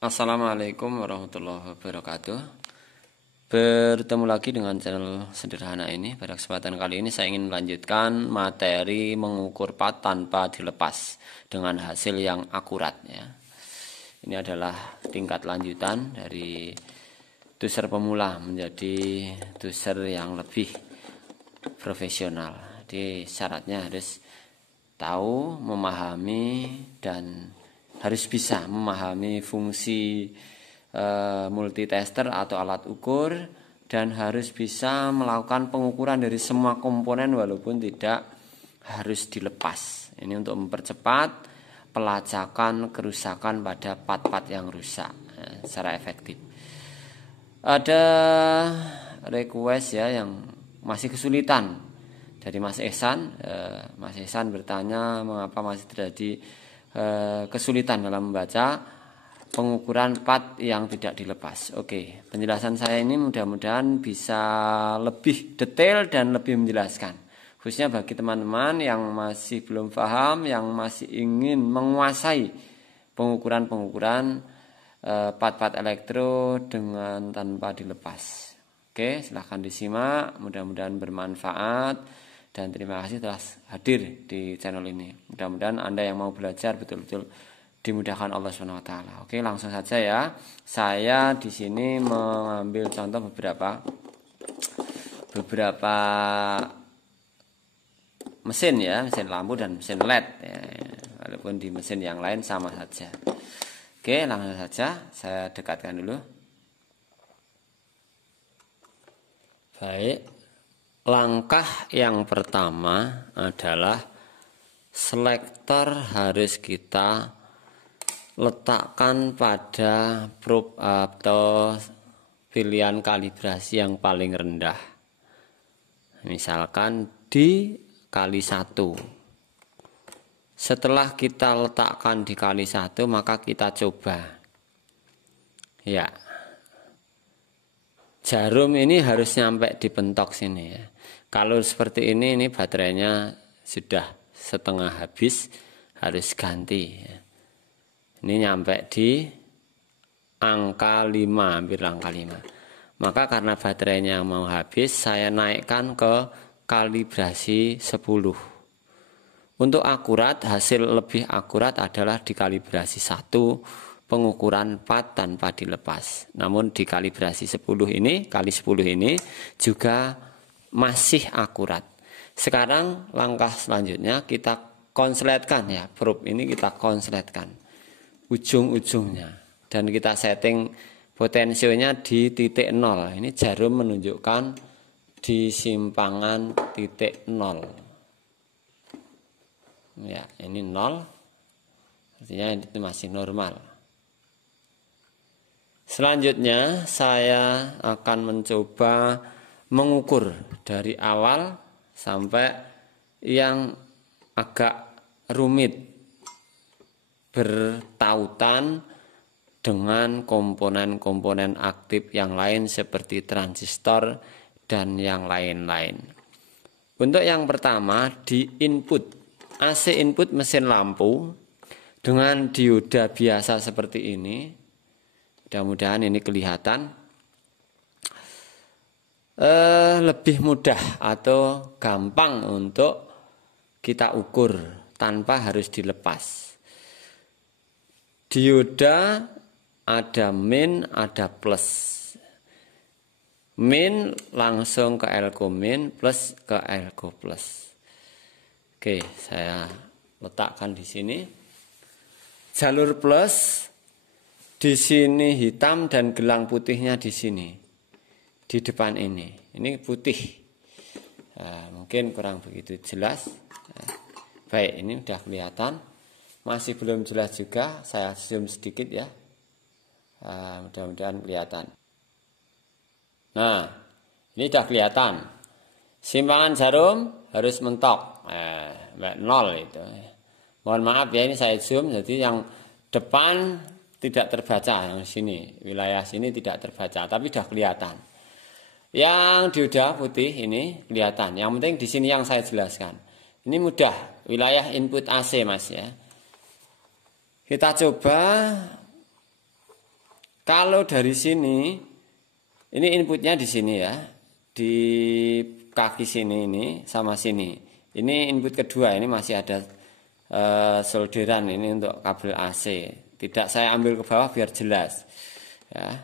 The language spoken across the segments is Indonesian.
Assalamualaikum warahmatullahi wabarakatuh. Bertemu lagi dengan channel sederhana ini. Pada kesempatan kali ini saya ingin melanjutkan materi mengukur pat tanpa dilepas dengan hasil yang akurat ya. Ini adalah tingkat lanjutan dari tuser pemula menjadi tuser yang lebih profesional. Jadi syaratnya harus tahu, memahami, dan harus bisa memahami fungsi multitester atau alat ukur, dan harus bisa melakukan pengukuran dari semua komponen walaupun tidak harus dilepas. Ini untuk mempercepat pelacakan kerusakan pada part-part yang rusak secara efektif. Ada request ya yang masih kesulitan dari Mas Ehsan. Mas Ehsan bertanya mengapa masih terjadi kesulitan dalam membaca pengukuran part yang tidak dilepas. Oke, penjelasan saya ini mudah-mudahan bisa lebih detail dan lebih menjelaskan, khususnya bagi teman-teman yang masih belum paham, yang masih ingin menguasai pengukuran part-part elektro dengan tanpa dilepas. Oke, silahkan disimak, mudah-mudahan bermanfaat, dan terima kasih telah hadir di channel ini. Mudah-mudahan Anda yang mau belajar betul-betul dimudahkan Allah SWT. Oke, langsung saja ya. Saya di sini mengambil contoh beberapa mesin ya, mesin lampu dan mesin LED ya. Walaupun di mesin yang lain sama saja. Oke, langsung saja saya dekatkan dulu. Baik. Langkah yang pertama adalah selektor harus kita letakkan pada probe atau pilihan kalibrasi yang paling rendah. Misalkan di kali 1. Setelah kita letakkan di kali 1, maka kita coba. Ya. Jarum ini harus nyampe di pentok sini ya. Kalau seperti ini baterainya sudah setengah habis, harus ganti ya. Ini nyampe di angka 5, hampir angka 5. Maka karena baterainya mau habis, saya naikkan ke kalibrasi 10. Untuk akurat, hasil lebih akurat adalah di kalibrasi 1, pengukuran part tanpa dilepas. Namun di kalibrasi 10 ini, kali 10 ini juga masih akurat. Sekarang langkah selanjutnya kita konsletkan ya, probe ini kita konsletkan ujung-ujungnya, dan kita setting potensionya di titik 0. Ini jarum menunjukkan di simpangan titik 0 ya, ini 0, artinya itu masih normal. Selanjutnya saya akan mencoba mengukur dari awal sampai yang agak rumit bertautan dengan komponen-komponen aktif yang lain seperti transistor dan yang lain-lain. Untuk yang pertama, di input AC input mesin lampu dengan dioda biasa seperti ini. Mudah-mudahan ini kelihatan lebih mudah atau gampang untuk kita ukur tanpa harus dilepas. Dioda ada min, ada plus. Min langsung ke elko min, plus ke elko plus. Oke, saya letakkan di sini. Jalur plus di sini hitam dan gelang putihnya di sini. Di depan ini. Ini putih. Mungkin kurang begitu jelas. Baik, ini sudah kelihatan. Masih belum jelas juga, saya zoom sedikit ya. Mudah-mudahan kelihatan. Nah, ini sudah kelihatan. Simpangan jarum harus mentok. 0 itu. Mohon maaf ya, ini saya zoom, jadi yang depan tidak terbaca, yang sini, wilayah sini tidak terbaca, tapi sudah kelihatan. Yang dioda putih ini kelihatan. Yang penting di sini yang saya jelaskan. Ini mudah, wilayah input AC Mas ya. Kita coba Kalau dari sini, ini inputnya di sini ya, di kaki sini ini sama sini. Ini input kedua, ini masih ada solderan ini untuk kabel AC. Tidak saya ambil ke bawah biar jelas. Ya.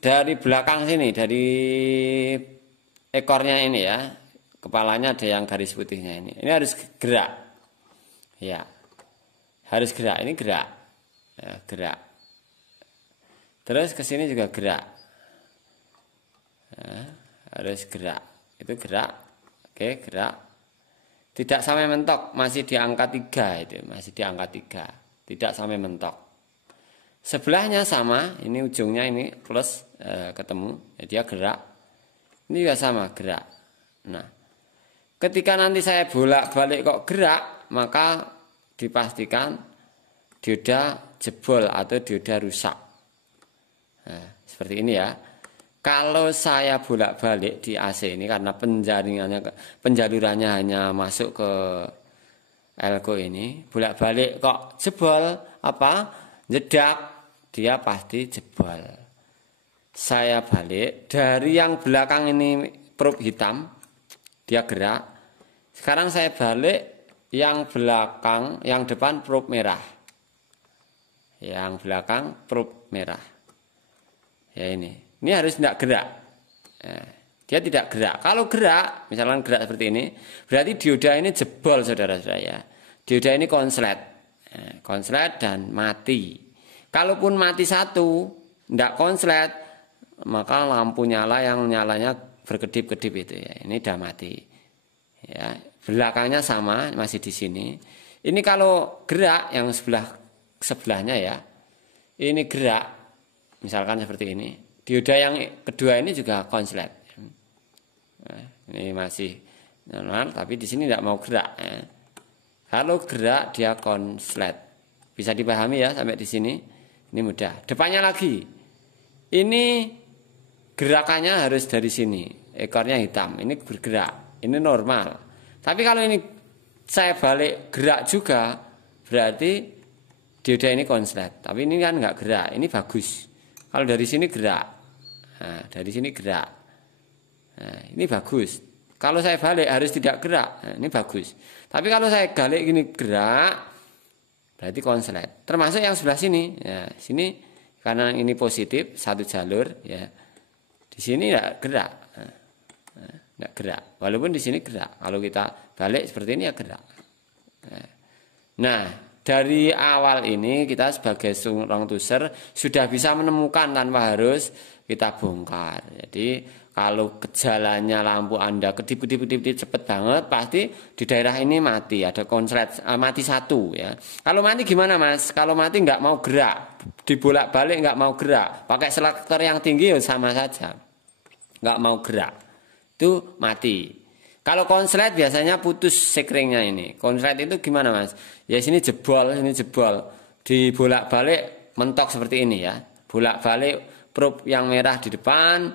Dari belakang sini, dari ekornya ini ya, kepalanya ada yang garis putihnya ini. Ini harus gerak, ya, harus gerak. Ini gerak, ya, gerak. Terus ke sini juga gerak, ya, harus gerak. Itu gerak, oke, gerak. Tidak sampai mentok, masih di angka 3 itu, masih di angka 3, tidak sampai mentok. Sebelahnya sama, ini ujungnya ini plus ketemu, ya dia gerak. Ini juga sama, gerak. Nah, ketika nanti saya bolak-balik kok gerak, maka dipastikan dioda jebol atau dioda rusak. Nah, seperti ini ya. Kalau saya bolak-balik di AC ini karena penjalurannya hanya masuk ke elko ini, bolak-balik kok jebol apa? Jedak, dia pasti jebol. Saya balik dari yang belakang ini probe hitam, dia gerak. Sekarang saya balik yang belakang, yang depan probe merah. Yang belakang probe merah. Ya ini harus tidak gerak. Dia tidak gerak. Kalau gerak, misalkan gerak seperti ini, berarti dioda ini jebol, saudara-saudara ya. Dioda ini konslet, konslet dan mati. Kalaupun mati satu, tidak konslet, maka lampu nyala yang nyalanya berkedip-kedip itu ya. Ini sudah mati. Ya, belakangnya sama, masih di sini. Ini kalau gerak yang sebelahnya ya, ini gerak, misalkan seperti ini. Dioda yang kedua ini juga konslet. Nah, ini masih normal, tapi di sini tidak mau gerak. Ya. Kalau gerak dia konslet. Bisa dipahami ya sampai di sini. Ini mudah. Depannya lagi. Ini gerakannya harus dari sini. Ekornya hitam. Ini bergerak. Ini normal. Tapi kalau ini saya balik gerak juga, berarti dioda ini konslet. Tapi ini kan nggak gerak. Ini bagus. Kalau dari sini gerak. Nah, dari sini gerak. Nah, ini bagus. Kalau saya balik harus tidak gerak. Nah, ini bagus. Tapi kalau saya balik gini gerak, berarti konslet. Termasuk yang sebelah sini. Ya, sini karena ini positif satu jalur. Ya, di sini tidak gerak. Tidak gerak. Walaupun di sini gerak. Kalau kita balik seperti ini ya gerak. Nah, dari awal ini kita sebagai seorang tuser sudah bisa menemukan tanpa harus kita bongkar. Jadi kalau jalannya lampu Anda kedip-kedip cepet banget, pasti di daerah ini mati, ada konslet, mati satu ya. Kalau mati gimana Mas? Kalau mati nggak mau gerak, dibolak-balik nggak mau gerak, pakai selektor yang tinggi ya sama saja, nggak mau gerak, itu mati. Kalau konslet biasanya putus sekringnya ini. Konslet itu gimana Mas? Ya sini jebol, dibolak-balik mentok seperti ini ya. Bolak-balik probe yang merah di depan,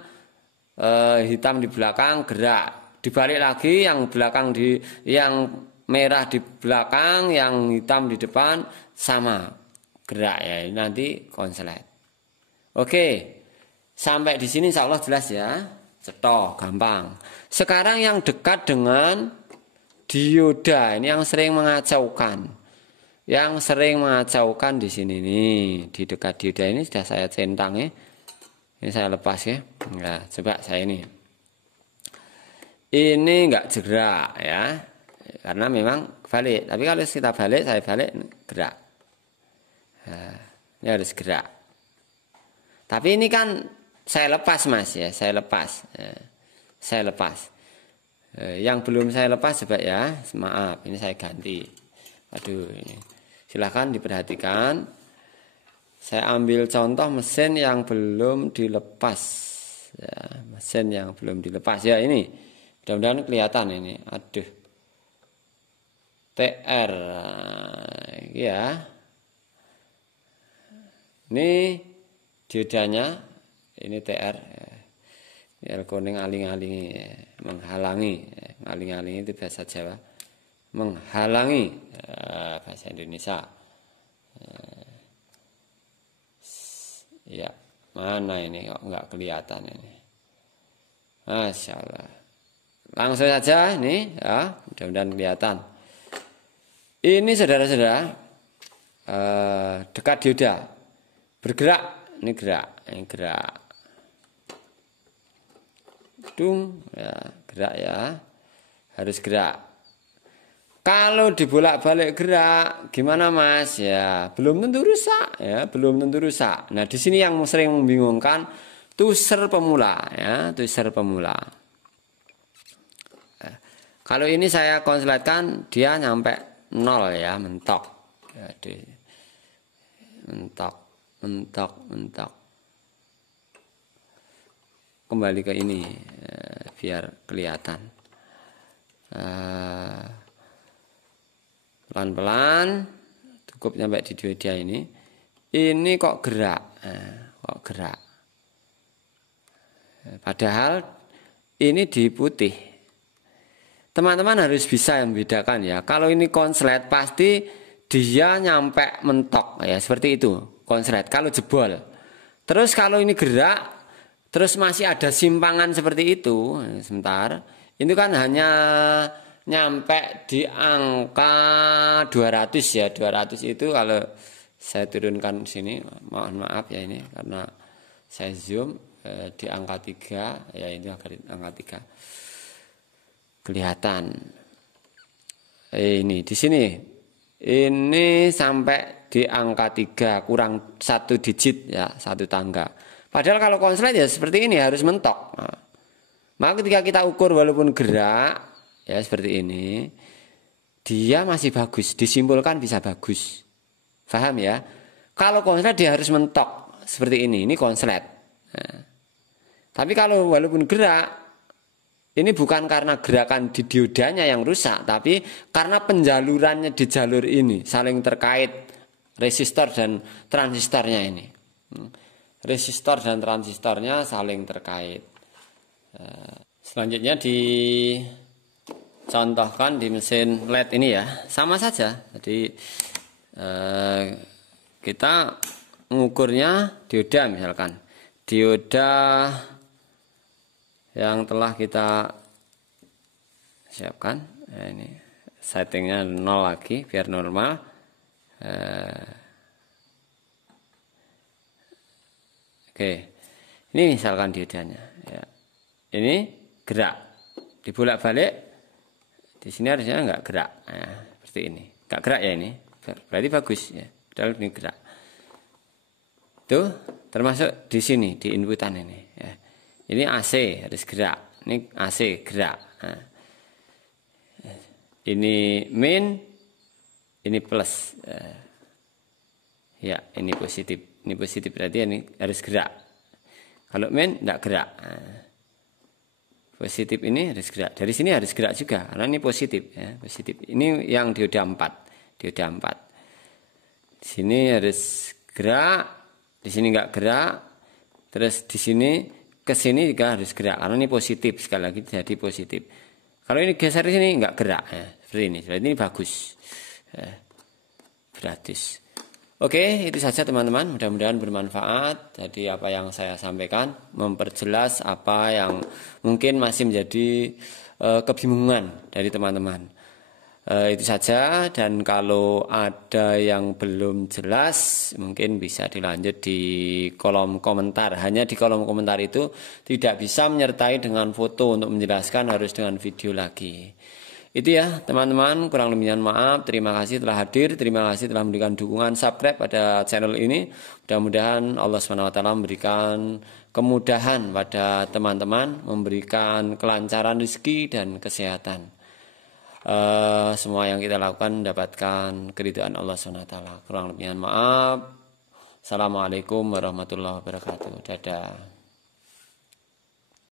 hitam di belakang, gerak. Dibalik lagi yang belakang yang merah di belakang, yang hitam di depan sama gerak ya. Ini nanti konslet. Oke. Sampai di sini insya Allah jelas ya. Cetok, gampang. Sekarang yang dekat dengan dioda, ini yang sering mengacaukan. Yang sering mengacaukan di sini nih, di dekat dioda ini sudah saya centang ya. Ini saya lepas ya. Nah, coba saya ini. Ini enggak gerak ya. Karena memang balik. Tapi kalau kita balik, saya balik gerak. Nah, ini harus gerak. Tapi ini kan saya lepas Mas ya, saya lepas. Saya lepas. Yang belum saya lepas coba ya, maaf, ini saya ganti. Aduh, ini. Silahkan diperhatikan. Saya ambil contoh mesin yang belum dilepas. Ya, mesin yang belum dilepas ya ini. Mudah-mudahan kelihatan ini. Aduh. TR ya. Ini diodanya. Ini TR, ini kuning aling-alingi, menghalangi, aling-alingi itu bahasa Jawa, menghalangi bahasa Indonesia. Ya, mana ini kok nggak kelihatan ini. Masya Allah. Langsung saja nih ya, mudah-mudahan kelihatan. Ini saudara-saudara dekat dioda bergerak, ini gerak. Dung ya, gerak ya. Harus gerak. Kalau dibolak-balik gerak, gimana Mas? Ya, belum tentu rusak ya, belum tentu rusak. Nah, di sini yang sering membingungkan tuser pemula ya, tuser pemula. Kalau ini saya konsletkan dia nyampe 0 ya, mentok. Jadi mentok. Kembali ke ini biar kelihatan. Pelan-pelan cukup sampai di dioda ini kok gerak, padahal ini di putih. Teman-teman harus bisa membedakan ya. Kalau ini konslet pasti dia nyampe mentok ya, seperti itu konslet. Kalau jebol, terus kalau ini gerak terus masih ada simpangan seperti itu, sebentar, itu kan hanya nyampe di angka 200 ya. 200 itu kalau saya turunkan sini, mohon maaf ya ini karena saya zoom di angka 3 ya, ini angka 3 kelihatan. Ini di sini ini sampai di angka 3 kurang 1 digit ya, 1 tangga. Padahal kalau konslet ya seperti ini harus mentok. Nah, maka ketika kita ukur walaupun gerak ya seperti ini, dia masih bagus, disimpulkan bisa bagus. Paham ya? Kalau konslet dia harus mentok seperti ini konslet. Nah, tapi kalau walaupun gerak, ini bukan karena gerakan di diodanya yang rusak, tapi karena penjalurannya di jalur ini saling terkait, resistor dan transistornya ini. Resistor dan transistornya saling terkait. Selanjutnya dicontohkan di mesin LED ini ya, sama saja. Jadi kita mengukurnya dioda misalkan, dioda yang telah kita siapkan. Nah, ini settingnya 0 lagi biar normal. Oke, ini misalkan diodanya ya. Ini gerak, dibolak-balik, di sini harusnya nggak gerak, nah, seperti ini, nggak gerak ya ini, berarti bagus ya, padahal ini gerak. Tuh, termasuk di sini di inputan ini ya. Ini AC harus gerak, ini AC gerak. Nah, ini min, ini plus, ya ini positif berarti ini harus gerak. Kalau min tidak gerak. Nah, positif ini harus gerak. Dari sini harus gerak juga karena ini positif ya, positif. Ini yang dioda 4. Di sini harus gerak, di sini enggak gerak. Terus di sini ke sini juga harus gerak karena ini positif, sekali lagi jadi positif. Kalau ini geser di sini enggak gerak ya, seperti ini. Berarti ini bagus. Ya, gratis. Oke, itu saja teman-teman, mudah-mudahan bermanfaat. Jadi apa yang saya sampaikan memperjelas apa yang mungkin masih menjadi kebingungan dari teman-teman. Itu saja, dan kalau ada yang belum jelas mungkin bisa dilanjut di kolom komentar. Hanya di kolom komentar itu tidak bisa menyertai dengan foto untuk menjelaskan, harus dengan video lagi. Itu ya teman-teman, kurang lebihnya maaf. Terima kasih telah hadir, terima kasih telah memberikan dukungan subscribe pada channel ini. Mudah-mudahan Allah SWT memberikan kemudahan pada teman-teman, memberikan kelancaran rezeki dan kesehatan. Semua yang kita lakukan mendapatkan keridhaan Allah SWT. Kurang lebihnya maaf. Assalamualaikum warahmatullahi wabarakatuh. Dadah.